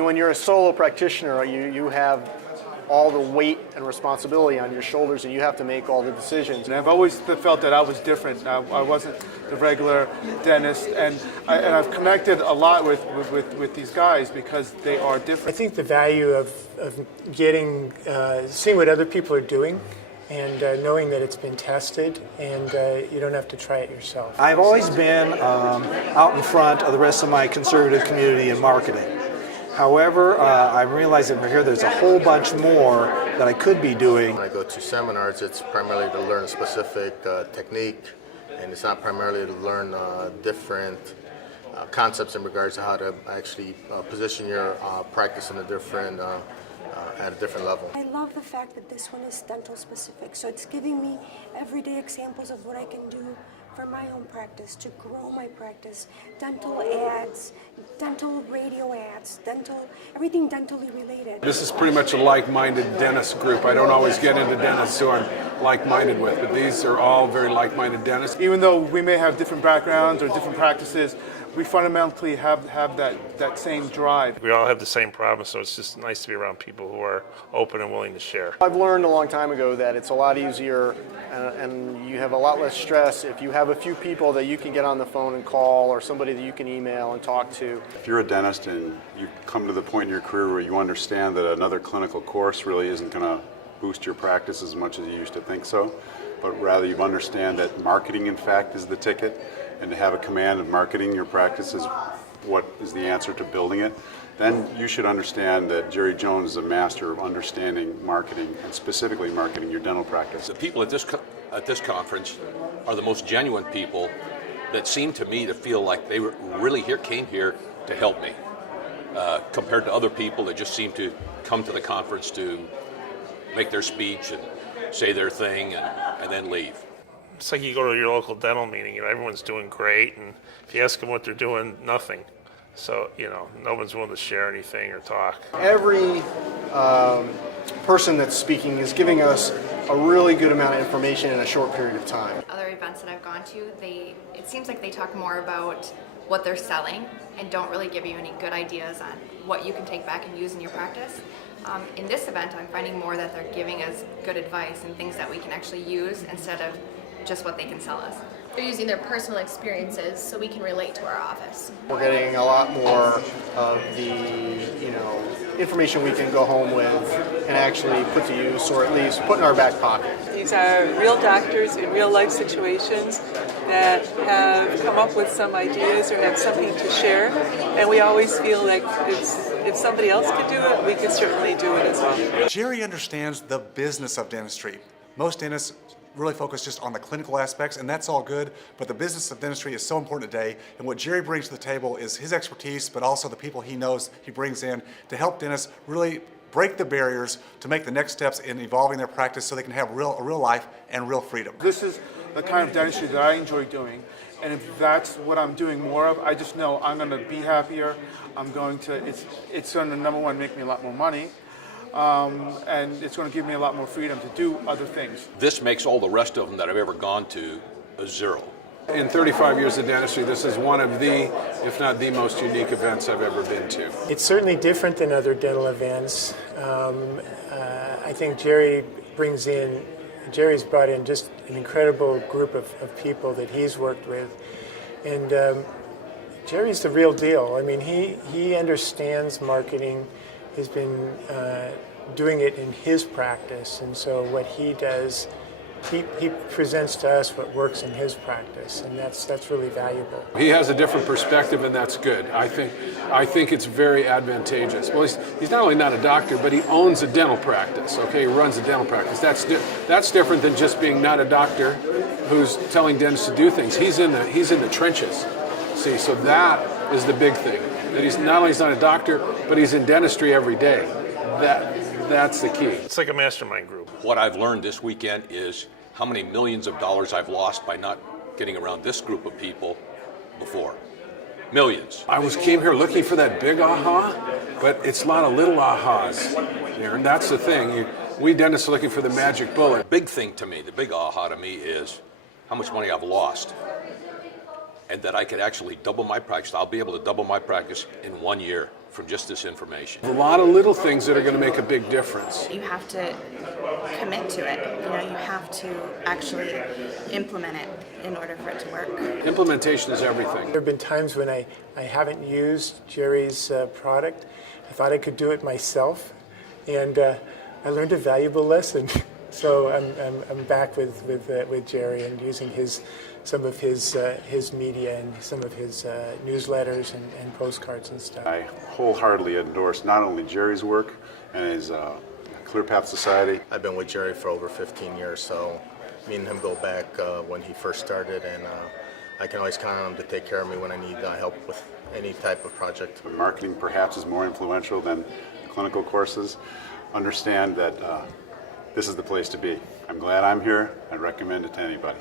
When you're a solo practitioner, you have all the weight and responsibility on your shoulders, and you have to make all the decisions. And I've always felt that I was different. I wasn't the regular dentist, and I've connected a lot with these guys because they are different. I think the value of getting, seeing what other people are doing and knowing that it's been tested and you don't have to try it yourself. I've always been out in front of the rest of my conservative community in marketing. However, I realize that here there's a whole bunch more that I could be doing. When I go to seminars, it's primarily to learn a specific technique, and it's not primarily to learn different concepts in regards to how to actually position your practice in a different at a different level. I love the fact that this one is dental specific, so it's giving me everyday examples of what I can do for my own practice, to grow my practice. Dental ads, dental radio ads, everything dentally related. This is pretty much a like-minded dentist group. I don't always get into dentists who I'm like-minded with, but these are all very like-minded dentists. Even though we may have different backgrounds or different practices, we fundamentally have that same drive. We all have the same problem, so it's just nice to be around people who are open and willing to share. I've learned a long time ago that it's a lot easier and you have a lot less stress if you have a few people that you can get on the phone and call, or somebody that you can email and talk to. If you're a dentist and you come to the point in your career where you understand that another clinical course really isn't going to boost your practice as much as you used to think so, but rather you understand that marketing in fact is the ticket, and to have a command of marketing your practice is what is the answer to building it, then you should understand that Jerry Jones is a master of understanding marketing, and specifically marketing your dental practice. The people at this conference are the most genuine people that seem to me to feel like they were really came here to help me, compared to other people that just seem to come to the conference to make their speech and say their thing and then leave. It's like you go to your local dental meeting, everyone's doing great, and if you ask them what they're doing, nothing. So, no one's willing to share anything or talk. Every person that's speaking is giving us a really good amount of information in a short period of time. Other events that I've gone to, it seems like they talk more about what they're selling and don't really give you any good ideas on what you can take back and use in your practice. In this event, I'm finding more that they're giving us good advice and things that we can actually use instead of just what they can sell us. They're using their personal experiences so we can relate to our office. We're getting a lot more of the, information we can go home with and actually put to use, or at least put in our back pocket. These are real doctors in real life situations that have come up with some ideas or have something to share, and we always feel like if somebody else could do it, we can certainly do it as well. Jerry understands the business of dentistry. Most dentists really focus just on the clinical aspects, and that's all good, but the business of dentistry is so important today, and what Jerry brings to the table is his expertise, but also the people he knows he brings in to help dentists really break the barriers to make the next steps in evolving their practice so they can have a real life and real freedom. This is the kind of dentistry that I enjoy doing, and if that's what I'm doing more of, I just know I'm going to be happier. It's going to, number one, make me a lot more money. And it's going to give me a lot more freedom to do other things. This makes all the rest of them that I've ever gone to a zero. In 35 years of dentistry, this is one of the, if not the most unique events I've ever been to. It's certainly different than other dental events. I think Jerry's brought in just an incredible group of people that he's worked with. And Jerry's the real deal. I mean, he understands marketing. He's been doing it in his practice, and so what he does, he presents to us what works in his practice, and that's really valuable. He has a different perspective, and that's good. I think it's very advantageous. Well, he's not only not a doctor, but he owns a dental practice. Okay, he runs a dental practice. That's different than just being not a doctor who's telling dentists to do things. He's in the trenches. See, so that is the big thing. That he's not only not a doctor, but he's in dentistry every day. That's the key. It's like a mastermind group. What I've learned this weekend is how many millions of dollars I've lost by not getting around this group of people before. Millions. I came here looking for that big aha, but it's a lot of little ahas here, and that's the thing. We dentists are looking for the magic bullet. Big thing to me, the big aha to me is how much money I've lost and that I could actually double my practice. I'll be able to double my practice in 1 year from just this information. A lot of little things that are going to make a big difference. You have to commit to it. You know, you have to actually implement it in order for it to work. Implementation is everything. There have been times when I haven't used Jerry's product. I thought I could do it myself, and I learned a valuable lesson. So I'm back with Jerry and using some of his media and some of his newsletters and postcards and stuff. I wholeheartedly endorse not only Jerry's work and his ClearPath Society. I've been with Jerry for over 15 years, so me and him go back when he first started, and I can always count on him to take care of me when I need help with any type of project. Marketing perhaps is more influential than clinical courses. Understand that this is the place to be. I'm glad I'm here. I'd recommend it to anybody.